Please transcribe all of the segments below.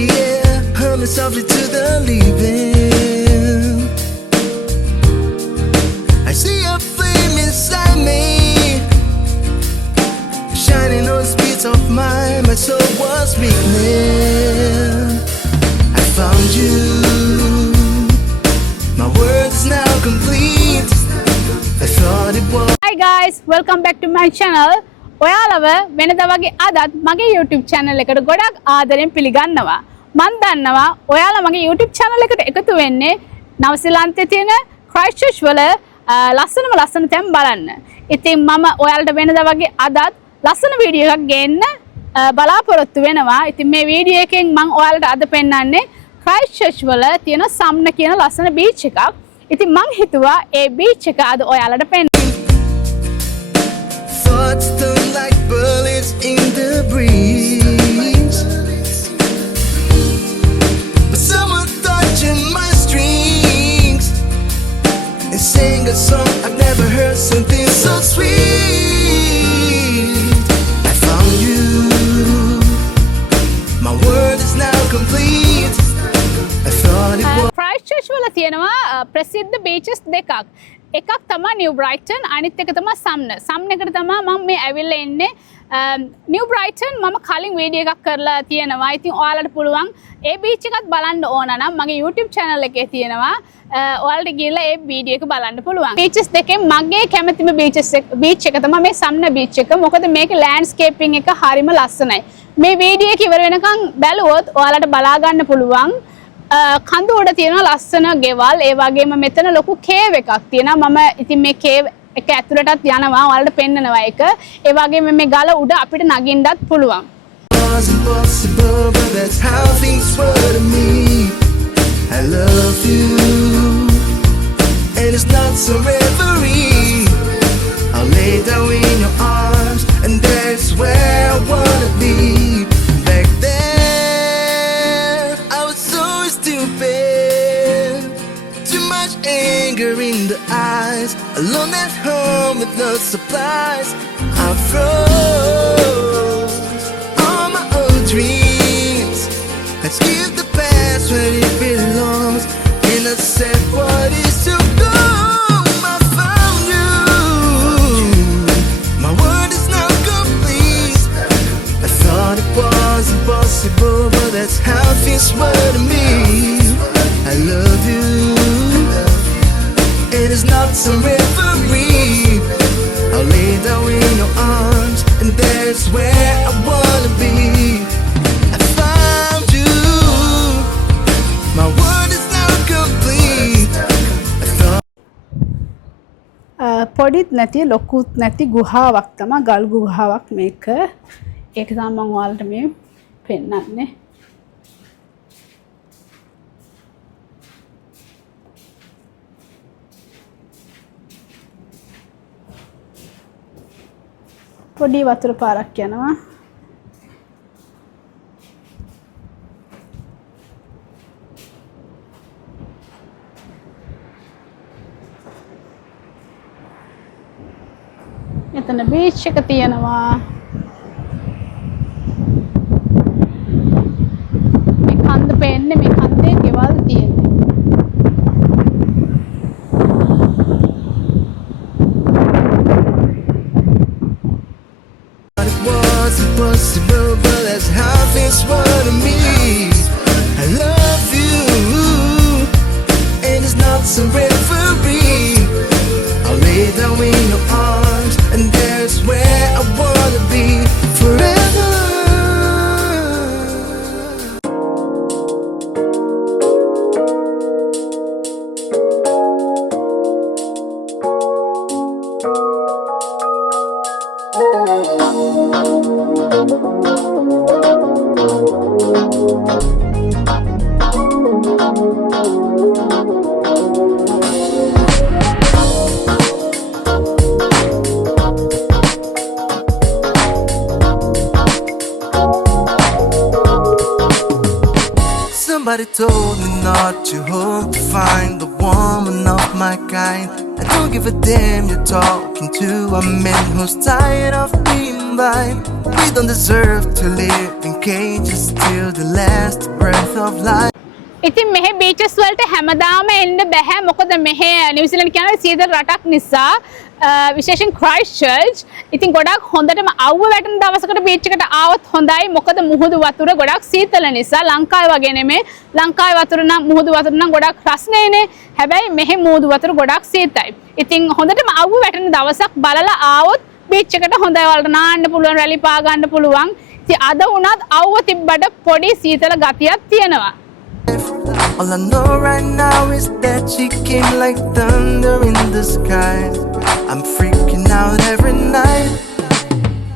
the air, humming softly to the leaving. I see a flame inside me, shining on the streets of mine. My soul was weakening. I found you. My world is now complete. I thought it was. Hi guys, welcome back to my channel. ඔයාලව වෙනදා වගේ අදත් මගේ YouTube channel එකට ගොඩක් ආදරෙන් පිළිගන්නවා. මම දන්නවා ඔයාලා මගේ YouTube channel එකට එකතු වෙන්නේ නවසීලන්තයේ තියෙන Christchurch වල ලස්සන තැන් බලන්න. ඉතින් මම ඔයාලට වෙනදා වගේ අදත් ලස්සන වීඩියෝ එකක් ගේන්න බලාපොරොත්තු වෙනවා. ඉතින් මේ වීඩියෝ එකෙන් මම ඔයාලට අද පෙන්නන්නේ Christchurch වල තියෙන සම්න කියන ලස්සන බීච් එකක්. ඉතින් මං හිතුවා ඒ බීච් එක අද ඔයාලට පෙන්නන්න. Thoughts stung like bullets in the breeze, but someone touching my strings and sang a song I've never heard, something so sweet. I found you. My world is now complete. I thought it was. Christchurch වල තියෙනවා ප්‍රසිද්ධ beaches දෙකක්. එකක් තමයි New Brighton, අනිත් එක තමයි Sumner. Sumner එකට තමයි මම මේ ඇවිල්ලා ඉන්නේ. New Brighton මම කලින් වීඩියෝ එකක් කරලා තියෙනවා. ඉතින් ඔයාලට පුළුවන් ඒ beach එකත් බලන්න ඕන නම් මගේ YouTube channel එකේ තියෙනවා. ඔයාලට ගිහලා ඒ වීඩියෝ එක බලන්න පුළුවන්. beaches දෙකෙන් මගේ කැමතිම beach එක තමයි මේ Sumner beach එක. මොකද මේකේ landscaping එක හරිම ලස්සනයි. මේ වීඩියෝ එක ඉවර වෙනකන් බැලුවොත් ඔයාලට බලා ගන්න පුළුවන්. කඳු උඩ තියෙන ලස්සන ගෙවල්, ඒ වගේම මෙතන ලොකු කේව් එකක් තියෙනවා. මම ඉතින් මේ කේව් එක ඇතුළටත් යනවා, ඔයාලට පෙන්නනවා ඒක. ඒ වගේම මේ ගල උඩ අපිට නගින්නත් පුළුවන්. Was impossible, but that's how things were to me. I love you, and it's not some reverie. I'll lay down in your arms, and that's where I wanna be. Back then, I was so stupid, too much anger in the eyes, alone at home with no supplies. I froze all my old dreams. Let's give the past where it belongs, and I said what is to go. I found you. My world is now complete. I thought it was impossible, but that's how things were to me. I love you, it is not some reverie. I'll lay down in your arms, and that's where I wanna be. I found you. My world is now complete. I thought. පොඩිත් නැති ලොකුත් නැති ගුහාවක් තමයි, ගල් ගුහාවක් මේක. ඒක තමයි මම ඔයාලට මේ පෙන්නන්නේ. පොඩි වතුර පාරක් යනවා. එතන බීච් එක තියෙනවා. මේ කන්ද පෙන්නේ, මේ කන්දේ ගෙවල් තියෙනවා. It was impossible, but that's how things were to me. I love you, and it's not some reverie. I'll lay down in your arms, and there's where I wanna be forever. Somebody told me not to hope to find the woman of my kind. I don't give a damn you're talking to a man who's tired of being blind. We don't deserve to live in okay just till the last breath of life. ඉතින් මෙහෙ බීචස් වලට හැමදාම එන්න බෑ මොකද මෙහෙ නිව්සීලන්ත කියන්නේ සීතල රටක් නිසා විශේෂයෙන් ක්‍රයිස්ට් චර්ච් ඉතින් ගොඩක් හොඳටම අවුව වැටෙන දවසකට බීච් එකට ආවොත් හොඳයි මොකද මුහුදු වතුර ගොඩක් සීතල නිසා ලංකාවේ වගේ නෙමෙයි ලංකාවේ වතුර නම් මුහුදු වතුර නම් ගොඩක් රස්නේනේ හැබැයි මෙහෙ මුහුදු වතුර ගොඩක් සීතයි ඉතින් හොඳටම අවුව වැටෙන දවසක් බලලා ආවොත් බීච් එකට හොඳයි වලට නාන්න පුළුවන් රැලි පා ගන්න පුළුවන් ඉතින් අද උනත් අවුව තිබ්බට පොඩි සීතල ගතියක් තියෙනවා. All I know right now is that she came like thunder in the sky. I'm freaking out every night.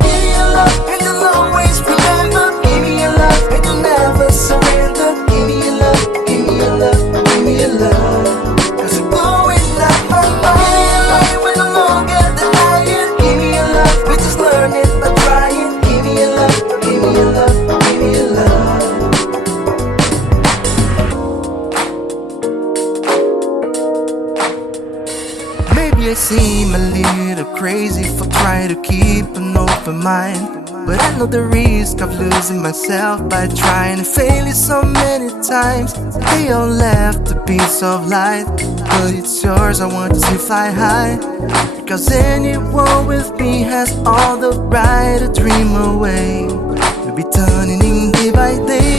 Give me your love and you'll always remember. Give me your love and you'll never surrender. Give me your love, give me your love, give me your love. 'Cause you're blowing up my mind when I'm longer than lying. Give me your love, we just learn it by trying. Give me your love, give me your love, give me your love. I seem a little crazy for trying to keep an open mind. But I know the risk of losing myself by trying to fail it so many times. They all left a piece of light, but it's yours, I want to fly high. Because anyone with me has all the right to dream away. We'll be turning in day by day.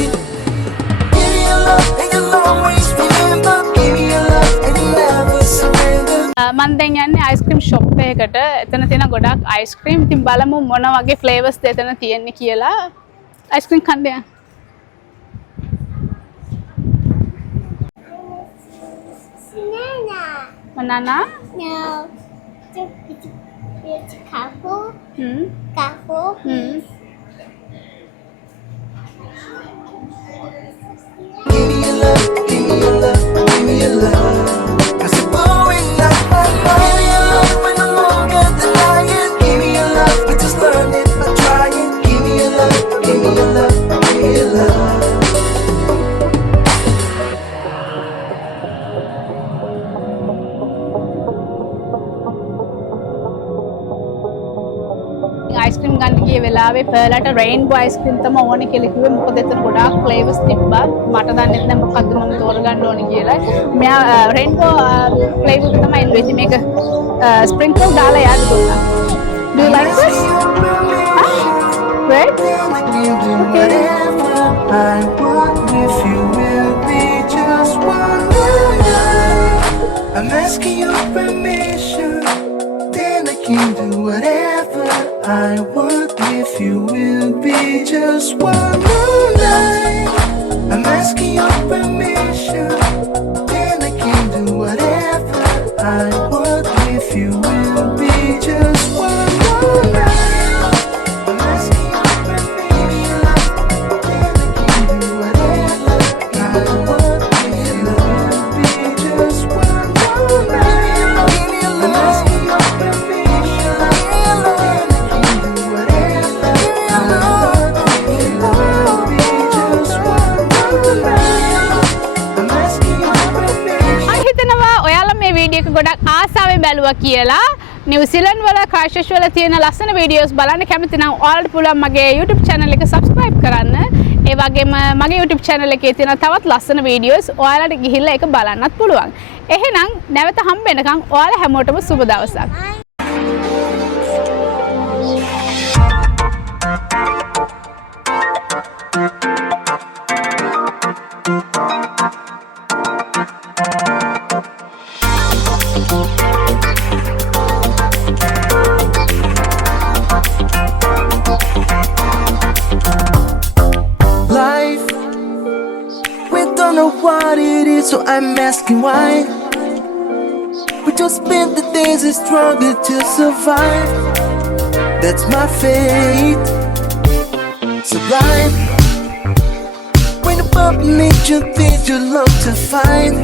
Give me your love and you'll always remember. Give me your love and you'll never surrender. මම දැන් යන්නේ ice cream shop එකකට. එතන තියෙන ගොඩක් අයිස්ක්‍රීම්. ඉතින් බලමු මොන වගේ ෆ්ලේවර්ස් එතන තියෙන්නේ කියලා. අයිස්ක්‍රීම් කන්න යන්න. Banana? No. It's couple. Hmm. Couple. Hmm. Give me your love, give me your love, give me your love. 'Cause you're blowing up my mind when I'm longer than lying. Give me your love, we just learn it by trying. Give me your love, give me your love, give me your love. Ice cream ගන්න ගිය වෙලාවේ පර්ලට rainbow ice cream තමයි ඕනේ කියලා කිව්වේ මොකද එතන ගොඩාක් ෆ්ලේවර්ස් තිබ්බා මට දන්නෙත් නැහැ මොකක්ද මම තෝරගන්න ඕනේ කියලා මෙයා රේන්බෝ ෆ්ලේවර් තමයි එන්නේ ඉතින් මේක ස්ප්‍රින්කල් දාලා යාද දුන්නා Do you like this? Right? I want if you will be just one night. I'm asking your permission, then I can do whatever I want if you will be just one night. I'm asking your permission, then I can do whatever I want if you will be just one night. I'm asking your permission, then I can do whatever I want if you will be just one night. I'm asking your permission, then I can do whatever I want if you will be just one night. I'm asking your permission. මම හිතනවා ඔයාලා මේ වීඩියෝ එක ගොඩක් ආසාවෙන් බැලුවා කියලා. නිව්සීලන්ත වල ක්‍රයිස්ට් වල තියෙන ලස්සන වීඩියෝස් බලන්න කැමති නම් ඔයාලට පුළුවන් මගේ YouTube channel එක subscribe කරන්න. ඒ වගේම මගේ YouTube channel එකේ තියෙන තවත් ලස්සන වීඩියෝස් ඔයාලට ගිහිල්ලා ඒක බලන්නත් පුළුවන්. එහෙනම් නැවත හම්බ වෙනකන් ඔයාලා හැමෝටම සුබ දවසක්. Life, we don't know what it is, so I'm asking why. We just spend the days and struggle to survive. That's my fate. Sublime. When above nature things you love to find.